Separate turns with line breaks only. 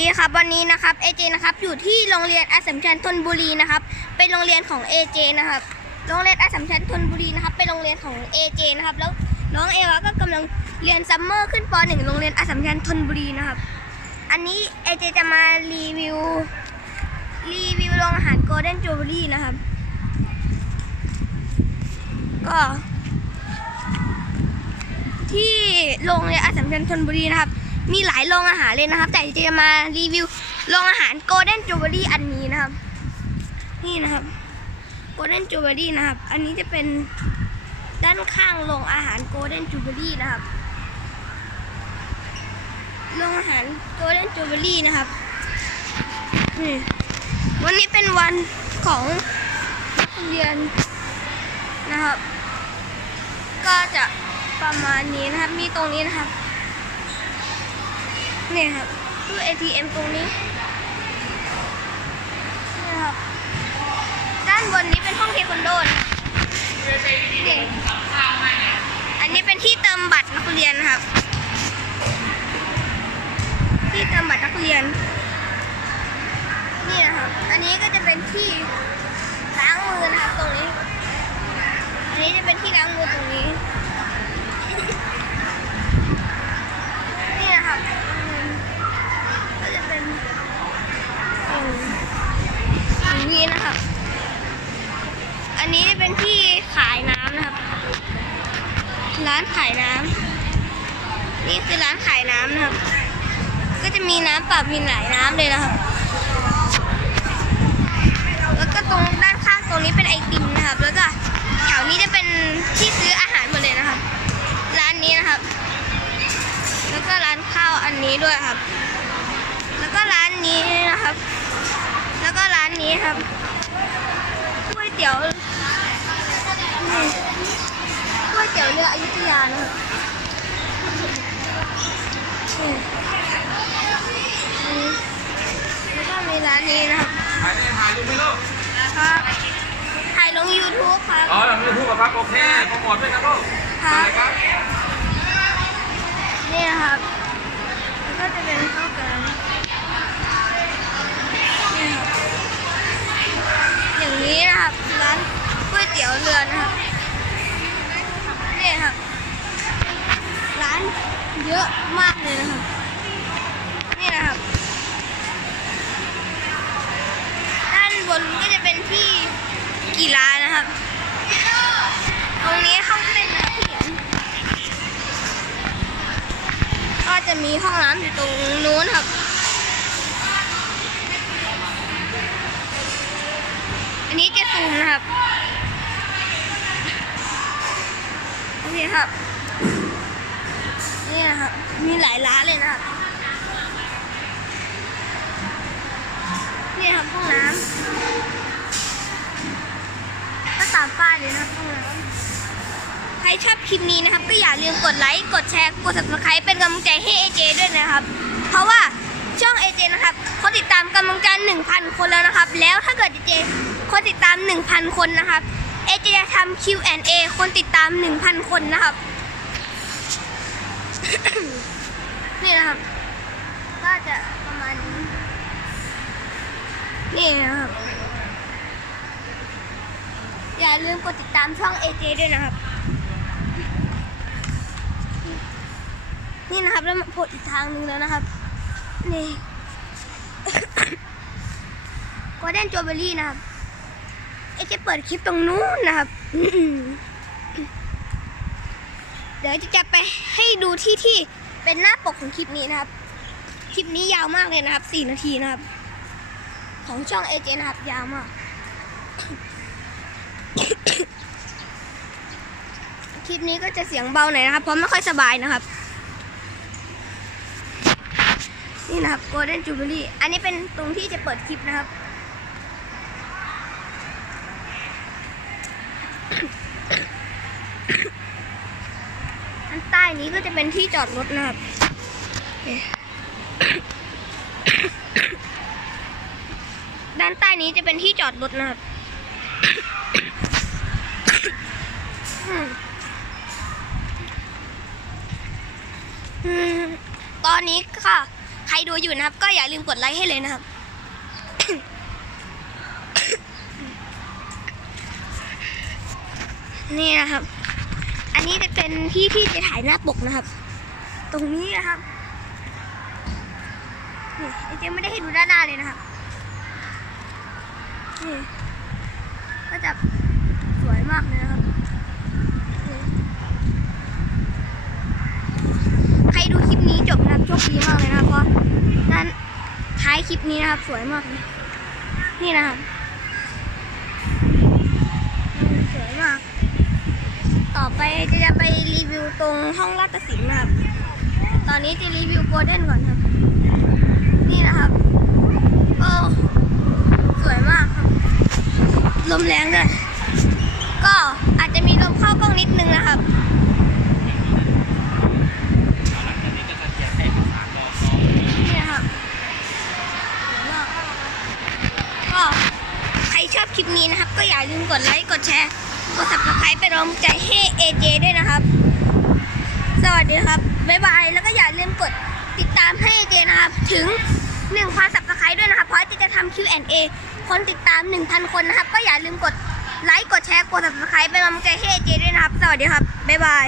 ดีครับวันนี้นะครับเอเจนะครับอยู่ที่โรงเรียนอสมชัญธนบุรีนะครับ เป็นโรงเรียนของเอเจนะครับโรงเรียนอสมชัญธนบุรีนะครับเป็นโรงเรียนของเอเจนะครับแล้วน้องเอวาก็กำลังเรียนซัมเมอร์ขึ้นป .1 โรงเรียนอสมชัญธนบุรีนะครับ อันนี้เอเจจะมารีวิวรีวิวโรงอาหารโกลเด้นจูเบอรี่นะครับ ก็ที่โรงเรียนอสมชัญธนบุรีนะครับ มีหลายโรงอาหารเลยนะครับ แต่จะมารีวิวโรงอาหารโกลเด้นจูเบอรี่อันนี้นะครับ นี่นะครับโกลเด้นจูเบอรี่นะครับ อันนี้จะเป็นด้านข้างโรงอาหารโกลเด้นจูเบอรี่นะครับโรงอาหารโกลเด้นจูเบอรี่นะครับนี่วันนี้เป็นวันของเรียนนะครับ ก็จะประมาณนี้นะครับ มีตรงนี้นะครับ เนี่ยครับตู้ ATM ตรงนี้นี่นะครับด้านบนนี้เป็นห้องเทควันโดนนี่อันนี้เป็นที่เติมบัตรนักเรียนนะครับ ที่เติมบัตรนักเรียน นี่นะครับ อันนี้ก็จะเป็นที่ล้างมือนะครับตรงนี้ อันนี้จะเป็นที่ล้างมือตรงนี้นะครับอืมก็จะเป็นอืมอย่างนี้นะครับ อันนี้จะเป็นที่ขายน้ำนะครับ ร้านขายน้ำนี่คือร้านขายน้ำนะครับ ก็จะมีน้ำปล่ามีหลายน้ำเลยนะครับ แล้วก็ตรงด้านข้างตรงนี้เป็นไอติมนะครับ แล้วก็แถวนี้จะเป็นที่ซื้ออาหารหมดเลยนะครับ ร้านนี้นะครับ แล้วก็ร้านข้าวอันนี้ด้วยครับ แล้วก็ร้านนี้นะครับ แล้วก็ร้านนี้ครับก๋วยเตี๋ยดี เตี๋ยวเรืออยุธยานะครับนี่นี่แล้วก็มีร้านนี้นะครับ
ถ่ายได้ถ่ายรูปไหมลูก
ครับถ่ายลง YouTube ครับ
อ๋อหลังยูทูบครับ โอเคโปรโมทด้วยครับลูก
ครับ
อะไรครับ
นี่นะครับแล้วก็จะเป็นข้าวแกงนี่ครับอย่างนี้นะครับร้านก๋วยเตี๋ยวเรือนะครับ นี่ครับ ร้าน เยอะมากเลยนะครับ นี่นะครับ ด้านบนก็จะเป็นที่กีฬานะครับ ตรงนี้ห้องเล่นนะที่เห็นก็จะมีห้องน้ำอยู่ตรงนู้นครับ อันนี้จะซูมนะครับ โอเคครับ นี่นะครับมีหลายร้านเลยนะครับนี่ครับห้องน้ำก็ตามป้ายเลยนะครับห้องน้ำใครชอบคลิปนี้นะครับ ก็อย่าลืมกดไลค์กดแชร์กด subscribe เป็นกำลังใจให้ AJ ด้วยนะครับ เพราะว่าช่อง AJ นะครับเขาติดตามกำลังใจ1,000 คนแล้วนะครับ แล้วถ้าเกิด AJ คนติดตาม 1,000 คนนะครับ AJ จะทำ Q&A คนติดตาม 1,000 คนนะครับ นี่นะครับ ก็จะประมาณนี้ นี่นะครับ อย่าลืมกดติดตามช่อง AJ ด้วยนะครับ นี่นะครับแล้วมาโผล่อีกทางหนึ่งแล้วนะครับ นี่กอเดนโจเบอรี่นะครับ เอจะเปิดคลิปตรงนู้นนะครับ เดี๋ยวจะไปให้ดูที่ที่ เป็นหน้าปกของคลิปนี้นะครับ คลิปนี้ยาวมากเลยนะครับ4นาทีนะครับ ของช่องเอเจนะครับ ยาวมากคลิปนี้ก็จะเสียงเบาหน่อยนะครับ เพราะไม่ค่อยสบายนะครับ นี่นะครับ Golden Jubilee อันนี้เป็นตรงที่จะเปิดคลิปนะครับ อั นี้ก็จะเป็นที่จอดรถนะครับด้านใต้นี้จะเป็นที่จอดรถนะครับตอนนี้ค่ะ ใครดูอยู่นะครับ ก็อย่าลืมกดไลค์ให้เลยนะครับ นี่นะครับ นี้จะเป็นที่ที่จะถ่ายหน้าปกนะครับ ตรงนี้นะครับนี่จริงไม่ได้ให้ดูด้านหน้าเลยนะครับนี่ก็จะสวยมากเลยนะครับใครดูคลิปนี้จบนะโชคดีมากเลยนะเพราะด้านท้ายคลิปนี้นะครับ สวยมาก นี่นะครับสวยมาก จะไปรีวิวตรงห้องรัตสิงห์นะครับ ตอนนี้จะรีวิวโกลเด้นก่อนครับ นี่นะครับ โอ้ สวยมากครับ ลมแรงด้วย ก็อาจจะมีลมเข้ากล้องนิดนึงนะครับ นี่นะครับสวยมากก็ใคลิปนี้นะครับ ก็อย่าลืมกดไลค์กดแชร์กด subscribe เป็นกำลังใจให้ AJ ด้วยนะครับ สวัสดีครับ บ๊ายบาย แล้วก็อย่าลืมกดติดตามให้ AJ นะครับ ถึง 1,000 subscribe ด้วยนะครับ เพราะจะจะทำ Q&A คนติดตาม 1,000 คนนะครับ ก็อย่าลืมกดไลค์กดแชร์กด subscribe เป็นกำลังใจให้ AJ ด้วยนะครับ สวัสดีครับ บ๊ายบาย